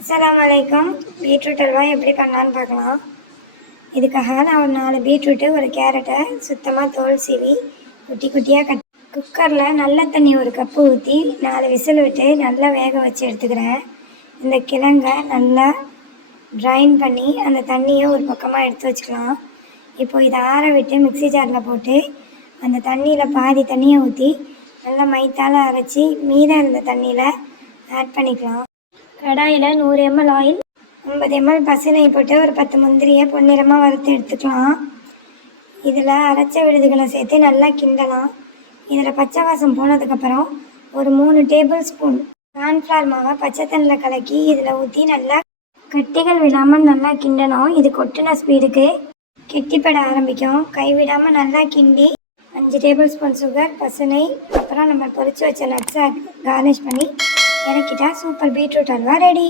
அஸ்ஸலாமு அலைக்கும். பீட்ரூட் அல்வா எப்படி பண்ணலான்னு பார்க்கலாம். இதுக்காக நான் ஒரு 4 பீட்ரூட்டு, ஒரு கேரட்டை சுத்தமாக தோல் சீவி குட்டி குட்டியாக குக்கரில் நல்ல தண்ணி 1 கப்பு ஊற்றி 4 விசில் விட்டு நல்லா வேக வச்சு எடுத்துக்கிறேன். இந்த கிழங்கை நல்லா ட்ரைன் பண்ணி அந்த தண்ணியை ஒரு பக்கமாக எடுத்து வச்சுக்கலாம். இப்போது இதை ஆற விட்டு மிக்ஸி ஜாரில் போட்டு அந்த தண்ணியில் பாதி தண்ணியை ஊற்றி நல்லா மைத்தால் அரைச்சி மீதம் இருந்த தண்ணியில் ஆட் பண்ணிக்கலாம். கடாயில் 100 ml ஆயில், 50 ml பசு நெய் போட்டு ஒரு 10 முந்திரியை பொன்னிறமாக வறுத்து எடுத்துக்கலாம். இதில் அரைச்ச விழுதுகளை சேர்த்து நல்லா கிண்டலாம். இதில் பச்சை வாசம் போனதுக்கப்புறம் ஒரு 3 டேபிள் ஸ்பூன் கார்ன்ஃப்ளவர் மாவை பச்சை தண்ணியில் கலக்கி இதில் ஊற்றி நல்லா கட்டிகள் விடாமல் நல்லா கிண்டணும். இது கொட்டின ஸ்பீடுக்கு கெட்டிப்பட ஆரம்பிக்கும். கைவிடாமல் நல்லா கிண்டி 5 டேபிள் ஸ்பூன் சுகர், பசு நெய், அப்புறம் நம்ம பொரிச்சு வச்ச நட்ஸை கார்னிஷ் பண்ணி இறக்கிட்டா சூப்பர் பீட்ரூட் அல்வா ரெடி.